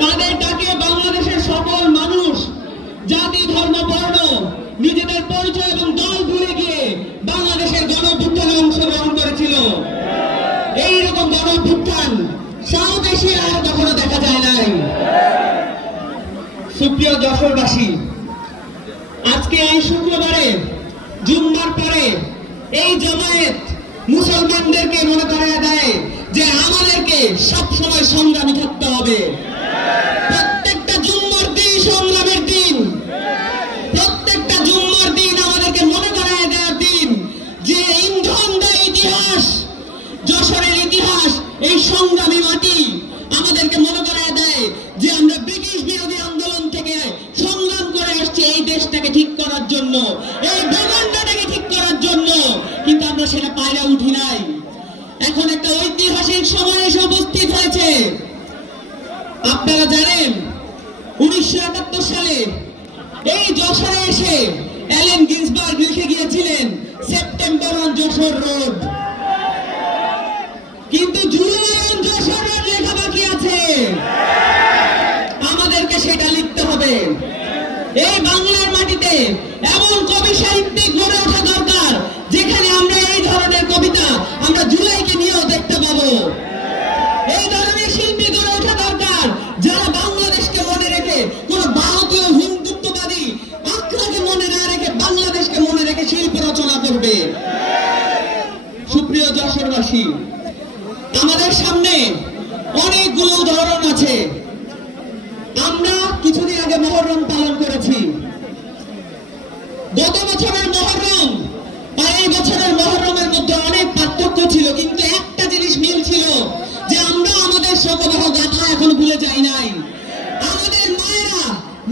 তাদের ডাকে বাংলাদেশের সকল মানুষ জাতি ধর্ম বর্ণ নিজেদের পরিচয় এবং দল ভুলে গিয়ে বাংলাদেশের গণঅভ্যুত্থানে অংশগ্রহণ করেছিল। এইরকম গণঅভ্যুত্থান সাউথ এশিয়ায় আর কখনো দেখা যায় নাই। সুপ্রিয় যশোরবাসী, আজকে এই শুক্রবারে জুম্মার পরে এই জামায়াত মুসলমানদেরকে মনে করিয়ে দেয় যে আমাদেরকে সবসময় সংগ্রামী থাকতে হবে। প্রত্যেকটা জুম্মার দিন সংগ্রামের দিন, প্রত্যেকটা জুম্মার দিন আমাদেরকে মনে করিয়ে দেওয়ার দিন যে ইন্ধন দেয় ইতিহাস, যশোরের ইতিহাস, এই সংগ্রামী মাটি আমাদেরকে মনে করিয়ে দেয় যে আমরা ব্রিটিশ বিরোধী আন্দোলন থেকে সংগ্রাম করে আসছি এই দেশটাকে ঠিক করার জন্য, এই ভূখণ্ডটাকে ঠিক করার জন্য, কিন্তু আমরা সেটা পায়রা উঠি নাই। এখন একটা ঐতিহাসিক সময় এসে উপস্থিত হয়েছে। আপনারা জানেন 1971 সালে এই যশোরে এসে অ্যালেন গিন্সবার্গ লিখে গিয়েছিলেন সেপ্টেম্বর অন যশোর রোড, কিন্তু জুলাই অন যশোর রোড লেখা বাকি আছে। আমাদেরকে সেটা লিখতে হবে। এই বাংলার মাটিতে এমন কবি সাহিত্যিক গড়ে ওঠা দরকার যেখানে আমরা এই ধরনের কবিতা আমরা জুলাইকে নিয়েও দেখতে পাবো। এই ধরনের শিল্পী গড়ে ওঠা দরকার যারা বাংলাদেশকে মনে রেখে কোন ভারতীয় হিন্দুত্ববাদী আখড়াকে মনে না রেখে বাংলাদেশকে মনে রেখে শিল্প রচনা করবে। সুপ্রিয় যশোরবাসী, আমাদের সামনে অনেকগুলো উদাহরণ আছে। আমরা কিছুদিন আগে মহররম পালন করেছি। গত বছরের মহররম আর এই বছরের মহররমের মধ্যে অনেক পার্থক্য ছিল, কিন্তু একটা জিনিস মিল ছিল যে আমরা আমাদের শোকবহ গাথা এখন ভুলে যাই নাই। আমাদের মায়েরা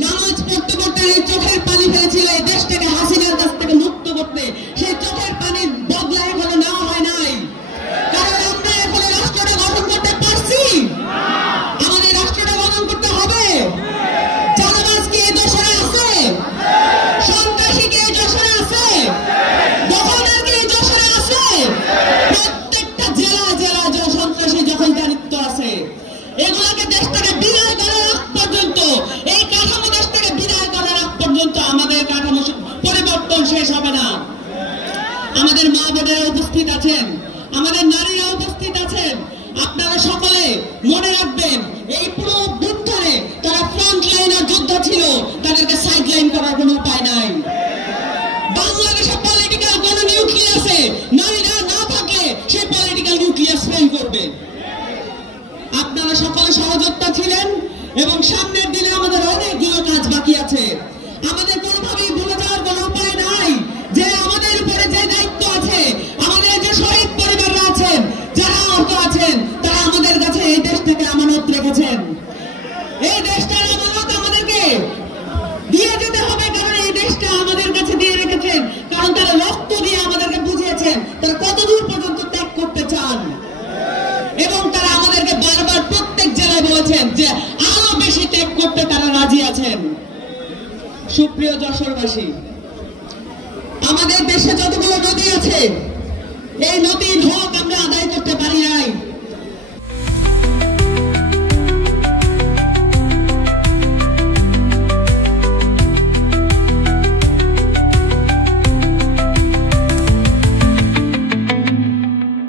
নামাজ পড়তে পড়তে এই চোখের পানি ফেলেছিল এই দেশটাকে হাসিনার কাছ থেকে মুক্ত করতে, সেই চোখের পানির বদলা এখনো নেওয়া হয় নাই। কারণ আমরা এখনো রাষ্ট্রটা গঠন করতে পারছি। আমাদের রাষ্ট্রটা গঠন করতে হবে। চাঁদাবাজ কি এই যশোরে আছে? সন্ত্রাসী কি এই যশোরে আছে? দখলদার কি এই যশোরে আছে? প্রত্যেকটা জেলা জেলা সন্ত্রাসী দখলদারিত্ব আছে। এগুলোকে দেশ থেকে বিদায় করার আগ পর্যন্ত, এই কাঠামো দেশ থেকে বিদায় করার আগ পর্যন্ত আমাদের কাঠামো পরিবর্তন শেষ হবে না। আমাদের মা বোনেরা উপস্থিত আছেন, আমাদের নারীরা উপস্থিত আছেন। আপনারা সকলে মনে রাখবেন এই পুরো অভ্যুত্থানে তারা ফ্রন্ট লাইনের যোদ্ধা ছিল, তাদেরকে সাইড লাইন করার কোনো উপায় নাই। বাংলাদেশে পলিটিক্যাল কোন নিউক্লিয়াসে নারীরা না থাকলে সেই পলিটিক্যাল নিউক্লিয়াস ফেল করবে। আপনারা সকলে সহযোদ্ধা ছিলেন এবং সামনের দিনে আমাদের অনেকগুলো কাজ বাকি আছে। আমাদের কোনোভাবেই ভুলে যাওয়ার কোনো উপায় নাই যে আমাদের উপরে যে দায়িত্ব আছে, আমাদের যে শহীদ পরিবাররা আছেন, যারা আহত আছেন, তারা আমাদের কাছে এই দেশটাকে আমানত রেখেছেন। এই দেশটার আমানত আমাদেরকে দিয়ে যেতে হবে, কারণ এই দেশটা আমাদের কাছে দিয়ে রেখেছেন, কারণ তারা রক্ত দিয়ে আমাদেরকে বুঝিয়েছেন তারা কত দূর পর্যন্ত ত্যাগ করতে চান, এবং তারা আমাদেরকে বারবার প্রত্যেক জেলায় বলেছেন যে আরো বেশি ত্যাগ করতে তারা রাজি আছেন। সুপ্রিয় যশোরবাসী, আমাদের দেশে যতগুলো নদী আছে এই নদীর হক আমরা আদায় করতে পারি